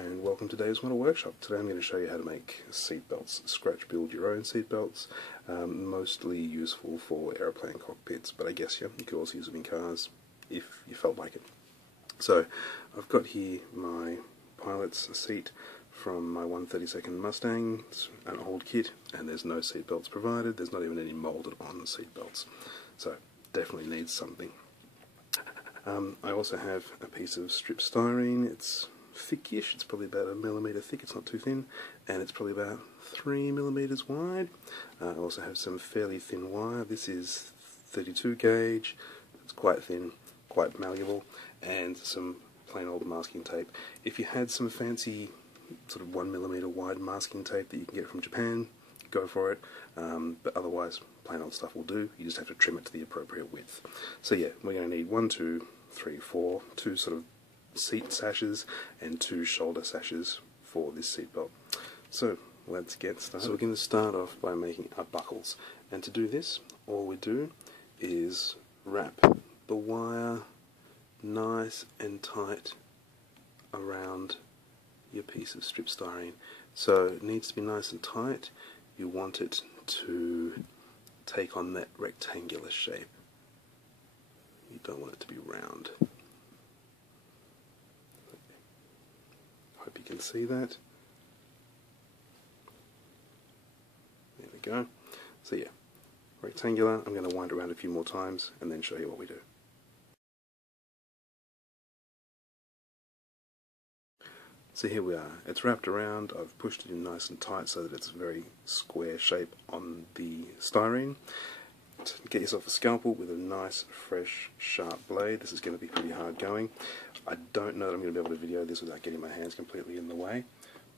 and welcome to Dave's Model Workshop. Today I'm going to show you how to make seatbelts, scratch build your own seatbelts, mostly useful for aeroplane cockpits, but I guess you could also use them in cars if you felt like it. So I've got here my pilot's seat from my 132nd Mustang. It's an old kit and there's no seatbelts provided, there's not even any moulded on seatbelts, so definitely needs something. I also have a piece of strip styrene. It's thickish, it's probably about 1 millimeter thick, it's not too thin, and it's probably about 3 millimeters wide. I also have some fairly thin wire. This is 32 gauge, it's quite thin, quite malleable, and some plain old masking tape. If you had some fancy sort of 1 millimeter wide masking tape that you can get from Japan, go for it, but otherwise plain old stuff will do. You just have to trim it to the appropriate width. So yeah, we're going to need 1, 2, 3, 4, 2 sort of seat sashes and 2 shoulder sashes for this seatbelt. So let's get started. So we're going to start off by making our buckles, and to do this all we do is wrap the wire nice and tight around your piece of strip styrene. So it needs to be nice and tight. You want it to take on that rectangular shape. You don't want it to be round. Hope you can see that. There we go. So yeah, rectangular. I'm going to wind around a few more times and then show you what we do. So here we are. It's wrapped around. I've pushed it in nice and tight so that it's a very square shape on the styrene. Get yourself a scalpel with a nice, fresh, sharp blade. This is going to be pretty hard going. I don't know that I'm going to be able to video this without getting my hands completely in the way,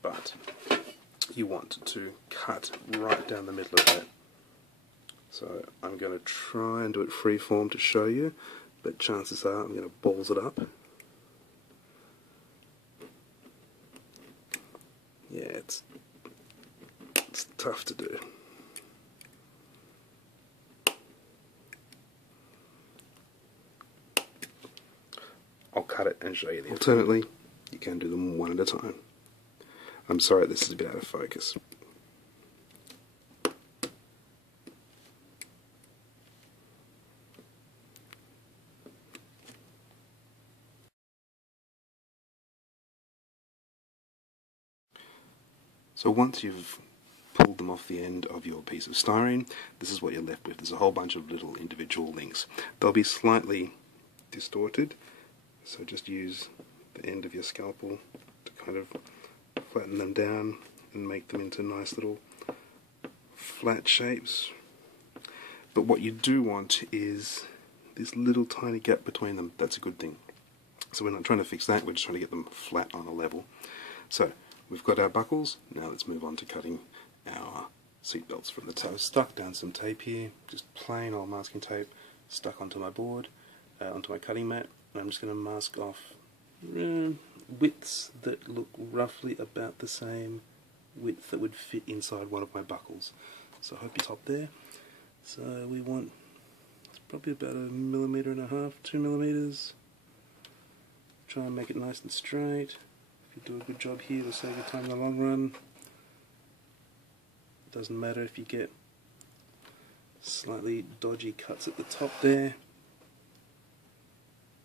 but you want to cut right down the middle of that. So I'm going to try and do it freeform to show you, but chances are I'm going to balls it up. Yeah, it's tough to do. I'll cut it and show you the alternately. You can do them one at a time. I'm sorry this is a bit out of focus. So once you've pulled them off the end of your piece of styrene, this is what you're left with. There's a whole bunch of little individual links. They'll be slightly distorted, so just use the end of your scalpel to kind of flatten them down and make them into nice little flat shapes. But what you do want is this little tiny gap between them. That's a good thing. So we're not trying to fix that, we're just trying to get them flat on a level. So we've got our buckles, now let's move on to cutting our seatbelts from the toe. Stuck down some tape here, just plain old masking tape, stuck onto my board, onto my cutting mat, and I'm just going to mask off widths that look roughly about the same width that would fit inside one of my buckles. So I hope you top there. So we want, it's probably about 1.5 millimeters, 2 millimeters. Try and make it nice and straight. If you do a good job here, it'll save you time in the long run. It doesn't matter if you get slightly dodgy cuts at the top there,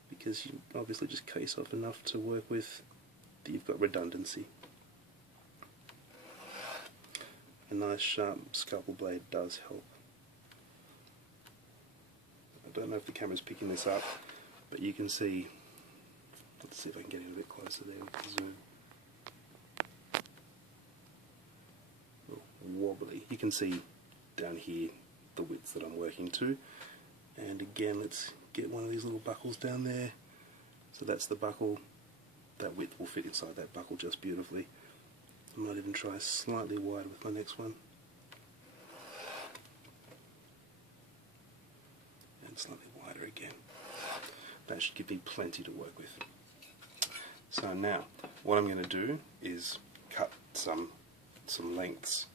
because you obviously just cut yourself enough to work with that you've got redundancy. A nice sharp scalpel blade does help. I don't know if the camera's picking this up, but you can see, let's see if I can get in a bit closer there with the zoom. Wobbly. You can see down here the widths that I'm working to, and again let's get one of these little buckles down there. So that's the buckle. That width will fit inside that buckle just beautifully. I might even try slightly wider with my next one, and slightly wider again. That should give me plenty to work with. So now what I'm going to do is cut some lengths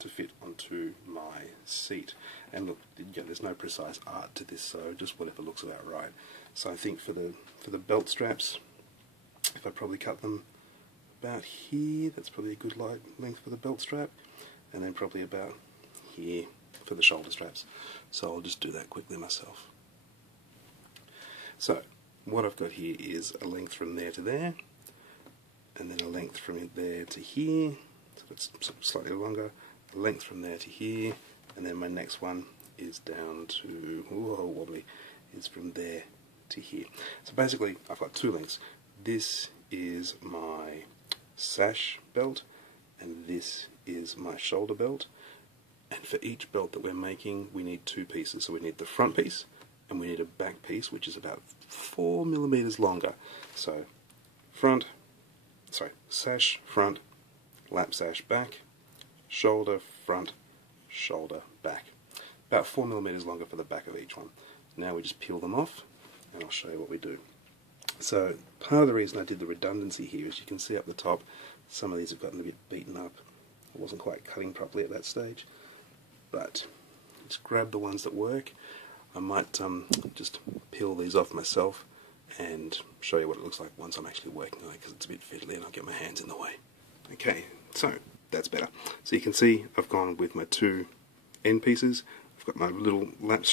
to fit onto my seat. And look, yeah, there's no precise art to this, so just whatever looks about right. So I think for the belt straps, if I probably cut them about here, that's probably a good length for the belt strap, and then probably about here for the shoulder straps. So I'll just do that quickly myself. So what I've got here is a length from there to there, and then a length from there to here, so that's slightly longer, a length from there to here, and then my next one is down to, whoa, wobbly, is from there to here. So basically I've got two lengths. This is my sash belt, and this is my shoulder belt, and for each belt that we're making we need two pieces. So we need the front piece and we need a back piece, which is about 4 millimeters longer. So sash front, lap sash back, shoulder front, shoulder back. About 4 millimeters longer for the back of each one. Now we just peel them off and I'll show you what we do. So part of the reason I did the redundancy here is you can see up the top some of these have gotten a bit beaten up. I wasn't quite cutting properly at that stage, but just grab the ones that work. I might just peel these off myself and show you what it looks like once I'm actually working on it, because it's a bit fiddly and I'll get my hands in the way. Okay, so that's better. So you can see I've gone with my two end pieces. I've got my little lap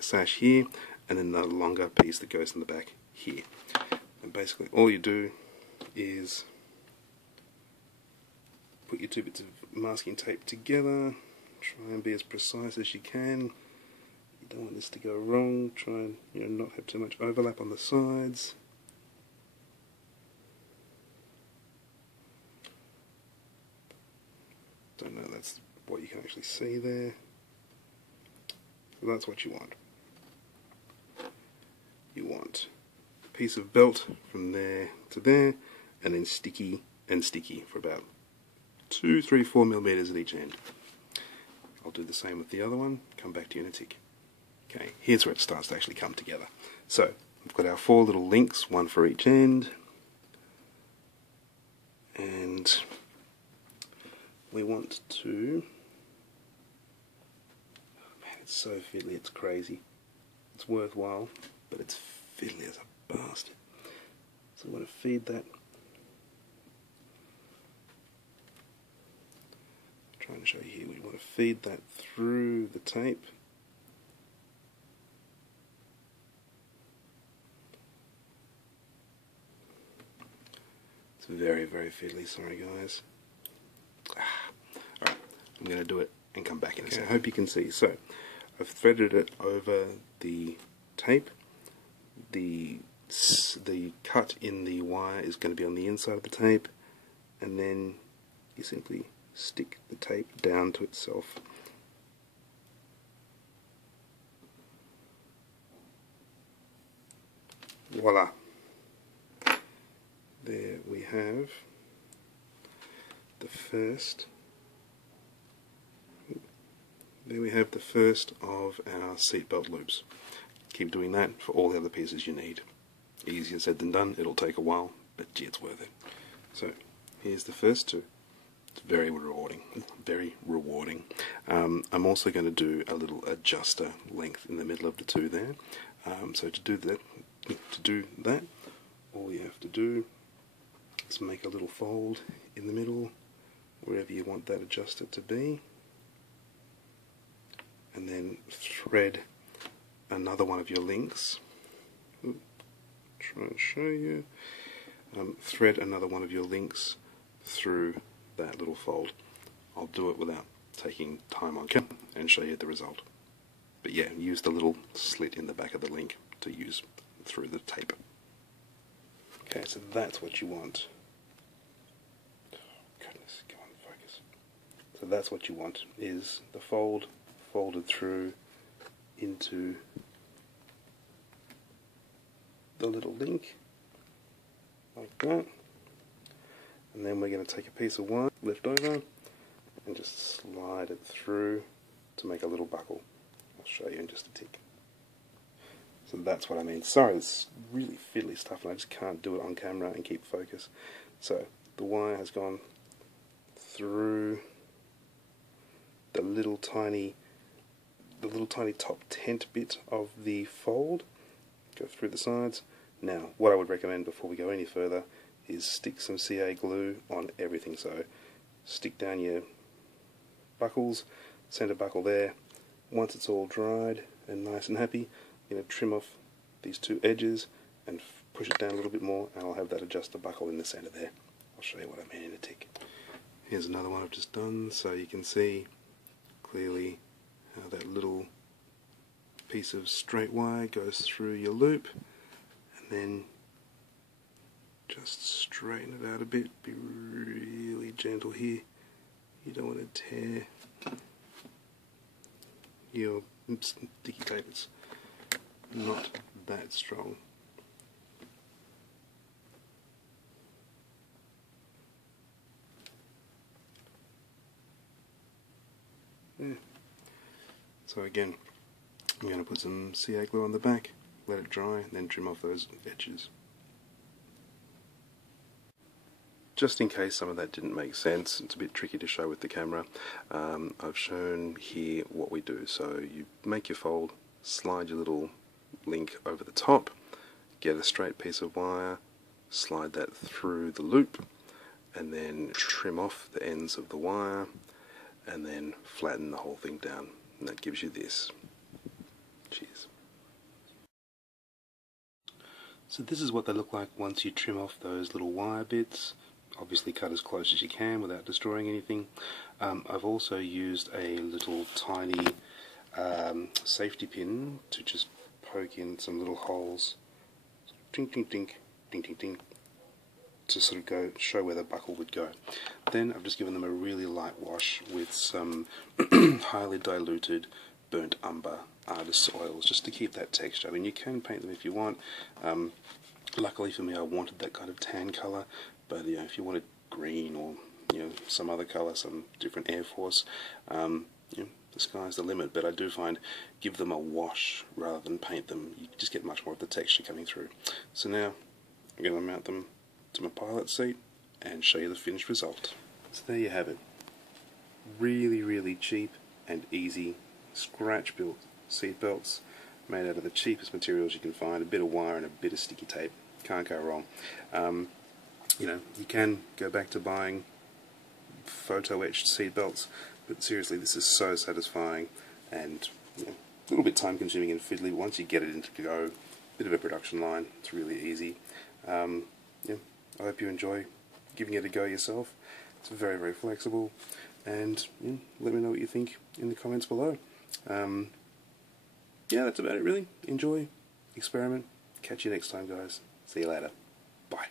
sash here, and then the longer piece that goes in the back here. And basically all you do is put your two bits of masking tape together, try and be as precise as you can. You don't want this to go wrong, try and not have too much overlap on the sides. Don't know that's what you can actually see there. So that's what you want. You want a piece of belt from there to there, and then sticky and sticky for about 2, 3, 4 millimeters at each end. I'll do the same with the other one, come back to you in a tick. Okay, here's where it starts to actually come together. So, we've got our 4 little links, one for each end, and we want to, oh man, it's so fiddly, it's crazy. It's worthwhile, but it's fiddly as a bastard. So we want to feed that. I'm trying to show you here, we want to feed that through the tape. It's very, very fiddly, sorry guys. Alright, I'm going to do it and come back in a second. I hope you can see. So, I've threaded it over the tape. The cut in the wire is going to be on the inside of the tape, and then you simply stick the tape down to itself. Voila! There we have the first. There we have the first of our seatbelt loops. Keep doing that for all the other pieces you need. Easier said than done. It'll take a while, but gee, it's worth it. So here's the first two. It's very rewarding. Very rewarding. I'm also going to do a little adjuster length in the middle of the two there. So to do that, all you have to do is make a little fold in the middle, wherever you want that adjuster to be, and then thread another one of your links. Try and show you. Thread another one of your links through that little fold. I'll do it without taking time on camera and show you the result. But yeah, use the little slit in the back of the link to use through the tape. Okay, so that's what you want. Oh, goodness, come on, focus. So that's what you want, is the fold folded through into the little link, like that. And then we're going to take a piece of wire, lift over, and just slide it through to make a little buckle. I'll show you in just a tick. So that's what I mean. Sorry, it's really fiddly stuff and I just can't do it on camera and keep focus. So the wire has gone through the little tiny top tent bit of the fold, go through the sides. Now what I would recommend before we go any further is stick some CA glue on everything. So stick down your buckles, center buckle there. Once it's all dried and nice and happy, you're going to trim off these two edges and push it down a little bit more, and I'll have that adjuster buckle in the center there. I'll show you what I mean in a tick. Here's another one I've just done, so you can see clearly how that little piece of straight wire goes through your loop, and then just straighten it out a bit. Be really gentle here. You don't want to tear your sticky tape. It's not that strong. Yeah. So again, I'm going to put some CA glue on the back, let it dry, and then trim off those edges. Just in case some of that didn't make sense, it's a bit tricky to show with the camera, I've shown here what we do. So you make your fold, slide your little link over the top, get a straight piece of wire, slide that through the loop, and then trim off the ends of the wire, and then flatten the whole thing down, and that gives you this. Cheers. So this is what they look like once you trim off those little wire bits. Obviously cut as close as you can without destroying anything. I've also used a little tiny safety pin to just poke in some little holes, ding ding ding, ding ding ding, to sort of show where the buckle would go. Then I've just given them a really light wash with some highly diluted burnt umber artist's oils, just to keep that texture. I mean, you can paint them if you want. Luckily for me, I wanted that kind of tan colour, but you know, if you wanted green or some other colour, some different Air Force, the sky's the limit. But I do find, give them a wash rather than paint them, you just get much more of the texture coming through. So now I'm going to mount them to my pilot seat and show you the finished result. So there you have it. Really, really cheap and easy scratch built seat belts made out of the cheapest materials you can find. A bit of wire and a bit of sticky tape. Can't go wrong. You can go back to buying photo etched seat belts, but seriously, this is so satisfying and a little bit time consuming and fiddly. Once you get it into go, bit of a production line, it's really easy. I hope you enjoy giving it a go yourself. It's very, very flexible, and let me know what you think in the comments below. That's about it really. Enjoy, experiment. Catch you next time, guys. See you later. Bye.